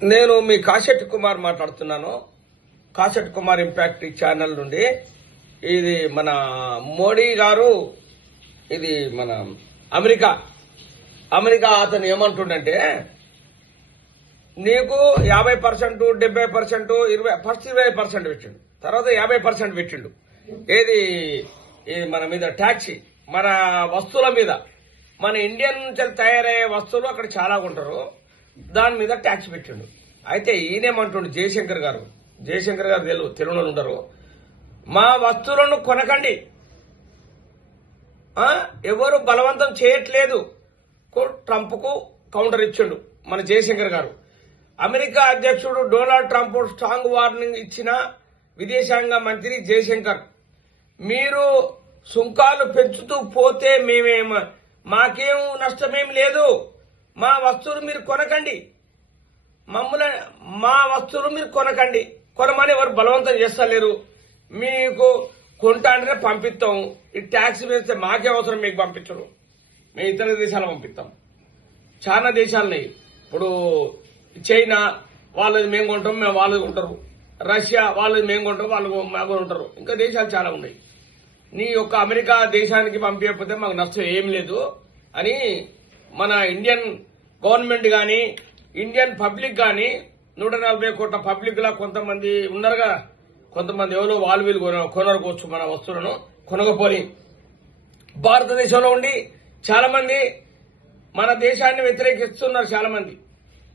నేను మీ కాశెట్టి కుమార్ మాట్లాడుతున్నాను. Kasetti Kumar impact channel నుండి. ఇది మన మోడీ గారు, ఇది మన అమెరికా అతను ఏమంటుండంటే, నీకు 50%, 70%, 20% పెట్టిండు, తర్వాత 50% పెట్టిండు. ఏది మన మీద ట్యాక్సీ, మన వస్తువుల మీద, మన ఇండియన్ నుంచి తయారయ్యే వస్తువులు అక్కడ చాలా ఉంటారు, దాని మీద ట్యాక్స్ పెట్టిండు. అయితే ఈయనేమంటుండు జయశంకర్ గారు తెలుగులో ఉంటారు, మా వస్తువులను కొనకండి, ఎవరు బలవంతం చేయట్లేదు. ట్రంప్ కు కౌంటర్ ఇచ్చిండు మన జయశంకర్ గారు. అమెరికా అధ్యక్షుడు డొనాల్డ్ ట్రంప్ స్ట్రాంగ్ వార్నింగ్ ఇచ్చిన విదేశాంగ మంత్రి జయశంకర్, మీరు సుంకాలు పెంచుతూ పోతే మాకేం నష్టమేం లేదు, మా వస్తువులు మీరు కొనకండి, మా వస్తువులు మీరు కొనకండి, కొనమని ఎవరు బలవంతం చేస్తలేరు, మీకు కొంటాంటేనే పంపిస్తాం, ఈ ట్యాక్స్ వేస్తే మాకే అవసరం, మీకు పంపించరు, మేము ఇతర దేశాలు పంపిస్తాం. చాలా దేశాలున్నాయి. ఇప్పుడు చైనా వాళ్ళది మేము కొంటాం, మేము వాళ్ళది కొంటారు, రష్యా వాళ్ళది మేము కొంటాం, వాళ్ళు మాకు ఉంటారు, ఇంకా దేశాలు చాలా ఉన్నాయి. నీ యొక్క అమెరికా దేశానికి పంపించకపోతే మాకు నష్టం ఏం లేదు అని మన ఇండియన్ గవర్నమెంట్ గాని, ఇండియన్ పబ్లిక్ గాని, 140 కోట్ల పబ్లిక్ లా కొంతమంది ఉన్నారుగా, కొంతమంది ఎవరో వాళ్ళు వీళ్ళు కొనరుకోవచ్చు మన వస్తువులను, కొనకపోని భారతదేశంలో ఉండి చాలా మంది మన దేశాన్ని వ్యతిరేకిస్తున్నారు. చాలా మంది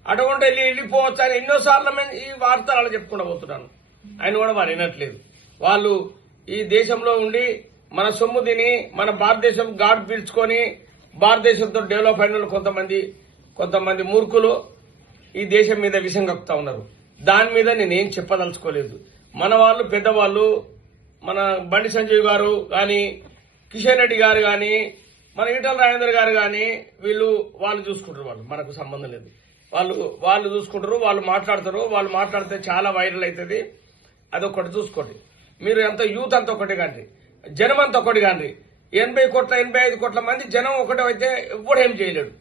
అటువంటి వెళ్ళిపోవచ్చు అని ఎన్నోసార్లు ఈ వార్తలు చెప్పుకుంటూ పోతున్నాను. ఆయన కూడా వారు వినట్లేదు. వాళ్ళు ఈ దేశంలో ఉండి మన సొమ్ము తిని మన భారతదేశం గాడ్ పీల్చుకొని భారతదేశంతో డెవలప్ అయిన కొంతమంది మూర్ఖులు ఈ దేశం మీద విషం కక్కుతా ఉన్నారు. దాని మీద నేనేం చెప్పదలుచుకోలేదు. మన వాళ్ళు పెద్దవాళ్ళు, మన బండి సంజయ్ గారు గాని, కిషన్ రెడ్డి గారు గాని, మన ఈటల రాజేందర్ గారు గాని, వాళ్ళు చూసుకుంటారు, వాళ్ళు మనకు సంబంధం లేదు. వాళ్ళు చూసుకుంటారు, వాళ్ళు మాట్లాడతారు. వాళ్ళు మాట్లాడితే చాలా వైరల్ అవుతుంది. అదొకటి చూసుకోండి. మీరు ఎంత యూత్ అంత ఒకటి కాండి, జనం అంత ఒకటి కాండి. 80 కోట్ల 85 కోట్ల మంది జనం ఒకటే అయితే ఎవ్వడు ఏం చేయలేడు.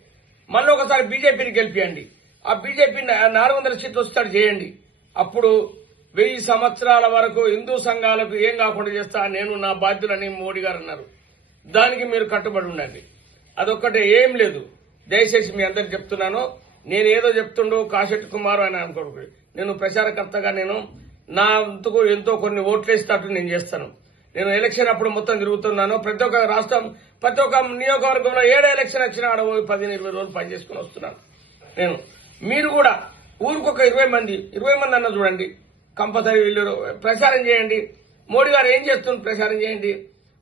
మళ్ళీ ఒకసారి బీజేపీని గెలిపియండి, ఆ బీజేపీ 400 సీట్లు వస్తాడు చేయండి. అప్పుడు 1000 సంవత్సరాల వరకు హిందూ సంఘాలకు ఏం కాకుండా చేస్తా, నేను నా బాధ్యులని మోడీ గారు అన్నారు. దానికి మీరు కట్టుబడి ఉండండి. అదొక్కటే, ఏం లేదు. దయచేసి మీ అందరికి చెప్తున్నాను. నేను ఏదో చెప్తుండో కాశెట్టి కుమార్ అని అనుకోడు. నేను ప్రచారకర్తగా నేను నా అంతకు ఎంతో కొన్ని ఓట్లేసేటట్టు నేను చేస్తాను. నేను ఎలక్షన్ అప్పుడు మొత్తం తిరుగుతున్నాను. ప్రతి ఒక్క రాష్ట్రం, ప్రతి ఒక్క నియోజకవర్గంలో 7 ఎలక్షన్ వచ్చినా ఆడ 10-20 రోజులు పనిచేసుకుని వస్తున్నాను నేను. మీరు కూడా ఊరికొక 20 మంది అన్న చూడండి, కంపల్సరీ వీళ్ళు ప్రచారం చేయండి. మోడీ గారు ఏం చేస్తున్నారు ప్రచారం చేయండి.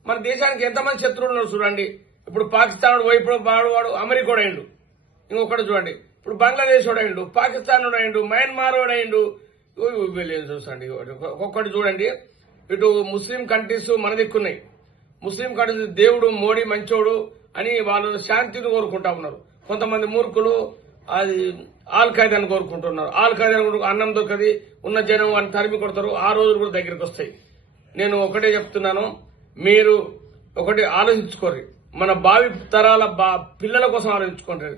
మన దేశానికి ఎంతమంది శత్రువులు ఉన్నారు చూడండి. ఇప్పుడు పాకిస్తాన్ వాడు అమెరికా అయిండు, ఇంకొకటి చూడండి. ఇప్పుడు బంగ్లాదేశ్ అయిండు, పాకిస్తాన్ అయిండు, మయన్మార్ అయిండు. చూసండి ఒక్కొక్కటి చూడండి. ఇటు ముస్లిం కంట్రీస్ మన దిక్కున్నాయి. ముస్లిం కంట్రీస్ దేవుడు మోడీ మంచోడు అని వాళ్ళు శాంతిని కోరుకుంటా ఉన్నారు. కొంతమంది మూర్ఖులు అది ఆల్ ఖైదాని కోరుకుంటున్నారు. ఆల్ ఖైదాని అన్నం దొరకది, ఉన్న జనం అని తరిమి కొడతారు. ఆ రోజులు కూడా దగ్గరికి వస్తాయి. నేను ఒకటే చెప్తున్నాను, మీరు ఒకటి ఆలోచించుకోరు. మన భావి తరాల పిల్లల కోసం ఆలోచించుకోండి,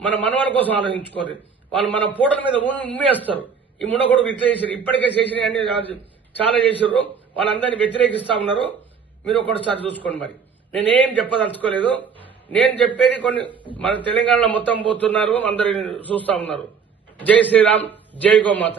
మన మనవాళ్ళ కోసం ఆలోచించుకోరు. వాళ్ళు మన పూటల మీద ఉమ్మేస్తారు. ఈ మునకొడుకు ఇట్లా చేశారు, ఇప్పటికే చేసిన అన్ని చాలా చేసారు. వాళ్ళందరినీ వ్యతిరేకిస్తా ఉన్నారు. మీరు ఒకటిసారి చూసుకోండి. మరి నేనేం చెప్పదలుచుకోలేదు. నేను చెప్పేది కొన్ని మన తెలంగాణలో మొత్తం పోతున్నారు, అందరు చూస్తా ఉన్నారు. జై శ్రీరామ్, జై గోమాత.